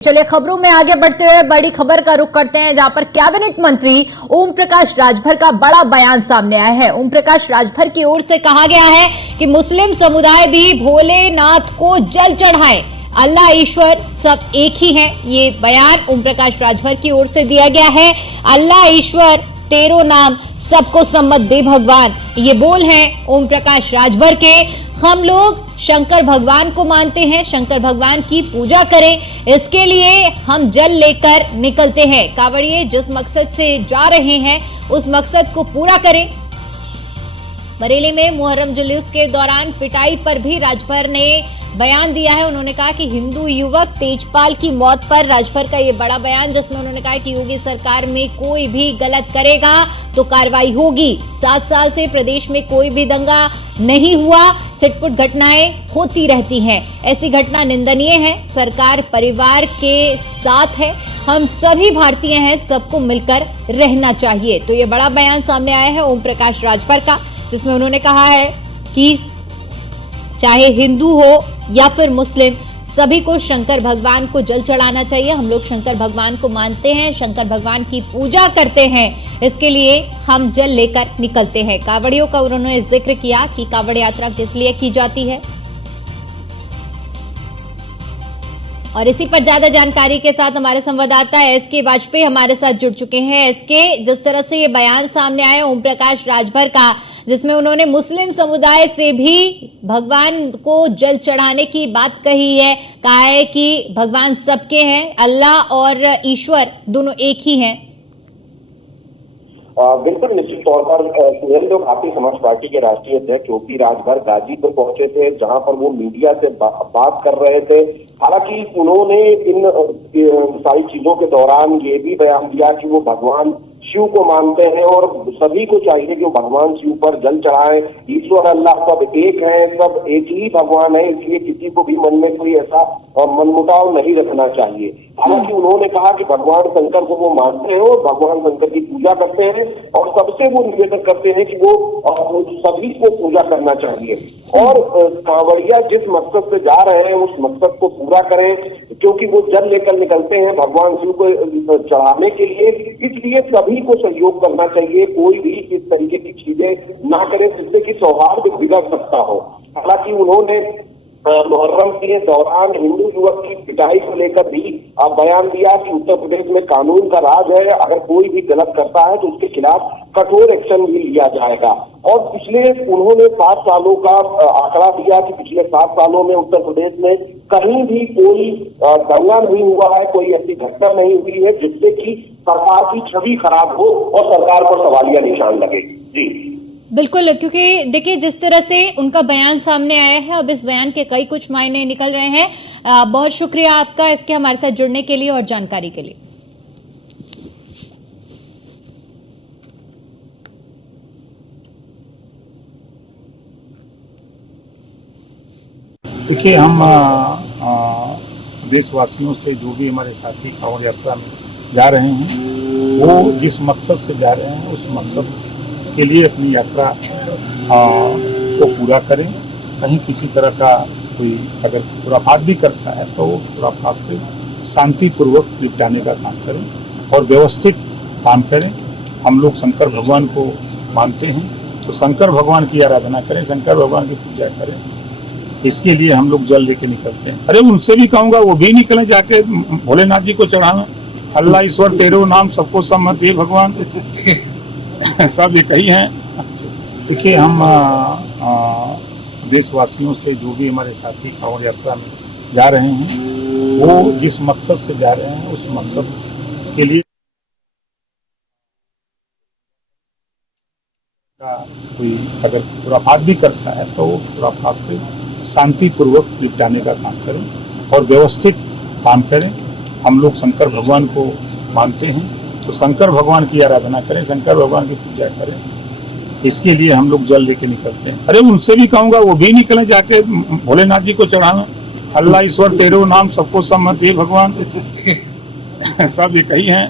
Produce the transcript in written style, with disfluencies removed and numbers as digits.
चलिए खबरों में आगे बढ़ते हुए बड़ी खबर का रुख करते हैं, जहां पर कैबिनेट मंत्री ओम प्रकाश राजभर का बड़ा बयान सामने आया है। ओम प्रकाश राजभर की ओर से कहा गया है कि मुस्लिम समुदाय भी भोलेनाथ को जल चढ़ाए, अल्लाह ईश्वर सब एक ही हैं। ये बयान ओम प्रकाश राजभर की ओर से दिया गया है। अल्लाह ईश्वर तेरो नाम सबको सम्मत दे भगवान, ये बोल हैं ओम प्रकाश राजभर के। हम लोग शंकर भगवान को मानते हैं, शंकर भगवान की पूजा करें, इसके लिए हम जल लेकर निकलते हैं। कांवड़िए जिस मकसद से जा रहे हैं उस मकसद को पूरा करें। बरेली में मुहर्रम जुलूस के दौरान पिटाई पर भी राजभर ने बयान दिया है। उन्होंने कहा कि हिंदू युवक तेजपाल की मौत पर राजभर का ये बड़ा बयान, जिसमें उन्होंने कहा कि योगी सरकार में कोई भी गलत करेगा तो कार्रवाई होगी। 7 साल से प्रदेश में कोई भी दंगा नहीं हुआ, छिटपुट घटनाएं होती रहती हैं, ऐसी घटना निंदनीय है। सरकार परिवार के साथ है, हम सभी भारतीय हैं, सबको मिलकर रहना चाहिए। तो ये बड़ा बयान सामने आया है ओम प्रकाश राजभर का, जिसमें उन्होंने कहा है कि चाहे हिंदू हो या फिर मुस्लिम, सभी को शंकर भगवान को जल चढ़ाना चाहिए। हम लोग शंकर भगवान को मानते हैं, शंकर भगवान की पूजा करते हैं, इसके लिए हम जल लेकर निकलते हैं। कांवड़ियों का उन्होंने जिक्र किया कि कांवड़ यात्रा किस लिए की जाती है, और इसी पर ज्यादा जानकारी के साथ हमारे संवाददाता एसके वाजपेयी हमारे साथ जुड़ चुके हैं। एसके, जिस तरह से ये बयान सामने आया ओम प्रकाश राजभर का, जिसमें उन्होंने मुस्लिम समुदाय से भी भगवान को जल चढ़ाने की बात कही है, कहा है कि भगवान सबके हैं, अल्लाह और ईश्वर दोनों एक ही हैं। बिल्कुल निश्चित तौर पर सुहेलदेव भारतीय समाज पार्टी के राष्ट्रीय अध्यक्ष ओपी राजभर गाजीपुर पहुंचे थे, जहां पर वो मीडिया से बात कर रहे थे। हालांकि उन्होंने इन सारी चीजों के दौरान ये भी बयान दिया कि वो भगवान शिव को मानते हैं और सभी को चाहिए कि वो भगवान शिव पर जल चढ़ाएं। ईश्वर अल्लाह सब एक है, सब एक ही भगवान है, इसलिए किसी को भी मन में कोई ऐसा मनमुटाव नहीं रखना चाहिए। हालांकि उन्होंने कहा कि भगवान शंकर को वो मानते हैं और भगवान शंकर की पूजा करते हैं, और सबसे वो निवेदन करते हैं कि वो सभी को पूजा करना चाहिए। और कांवड़िया जिस मकसद से जा रहे हैं उस मकसद को पूरा करें, क्योंकि वो जल लेकर निकलते हैं भगवान शिव को चढ़ाने के लिए, इसलिए सभी को सहयोग करना चाहिए। कोई भी इस तरीके की चीजें ना करे जिससे कि सौहार्द बिगड़ सकता हो। हालांकि उन्होंने मुहर्रम के दौरान हिंदू युवक की पिटाई को लेकर भी बयान दिया कि उत्तर प्रदेश में कानून का राज है, अगर कोई भी गलत करता है तो उसके खिलाफ कठोर एक्शन भी लिया जाएगा। और पिछले उन्होंने 7 सालों का आंकड़ा दिया कि पिछले 7 सालों में उत्तर प्रदेश में कहीं भी कोई दंगा नहीं हुआ है, कोई ऐसी घटना नहीं हुई है जिससे कि सरकार की छवि खराब हो और सरकार पर सवालिया निशान लगे। जी बिल्कुल, क्योंकि देखिए जिस तरह से उनका बयान सामने आया है, अब इस बयान के कई कुछ मायने निकल रहे हैं। बहुत शुक्रिया आपका इसके हमारे साथ जुड़ने के लिए और जानकारी के लिए। देखिए, हम देशवासियों से जो भी हमारे साथी कांवड़ यात्रा में जा रहे हैं, वो जिस मकसद से जा रहे हैं उस मकसद के लिए अपनी यात्रा को पूरा करें। कहीं किसी तरह का कोई अगर खुराफात भी करता है तो उस खुराफात से शांतिपूर्वक निपटाने का काम करें और व्यवस्थित काम करें। हम लोग शंकर भगवान को मानते हैं तो शंकर भगवान की आराधना करें, शंकर भगवान की पूजा करें, इसके लिए हम लोग जल लेके निकलते हैं। अरे उनसे भी कहूँगा वो भी निकलें, जाके भोलेनाथ जी को चढ़ाना, अल्लाह ईश्वर तेरो नाम सबको सम्मत दे भगवान, सब एक ही हैं। देखिए, हम देशवासियों से जो भी हमारे साथी कांवड़ यात्रा में जा रहे हैं, वो जिस मकसद से जा रहे हैं उस मकसद के लिए कोई अगर खुराफात भी करता है तो उस खुराफात से शांतिपूर्वक निपटाने का काम करें और व्यवस्थित काम करें। हम लोग शंकर भगवान को मानते हैं तो शंकर भगवान की आराधना करें, शंकर भगवान की पूजा करें, इसके लिए हम लोग जल लेके निकलते हैं। अरे उनसे भी कहूँगा वो भी निकलें, जाके भोलेनाथ जी को चढ़ाना, अल्लाह ईश्वर तेरो नाम सबको सम्मत दे भगवान, सब एक ही हैं।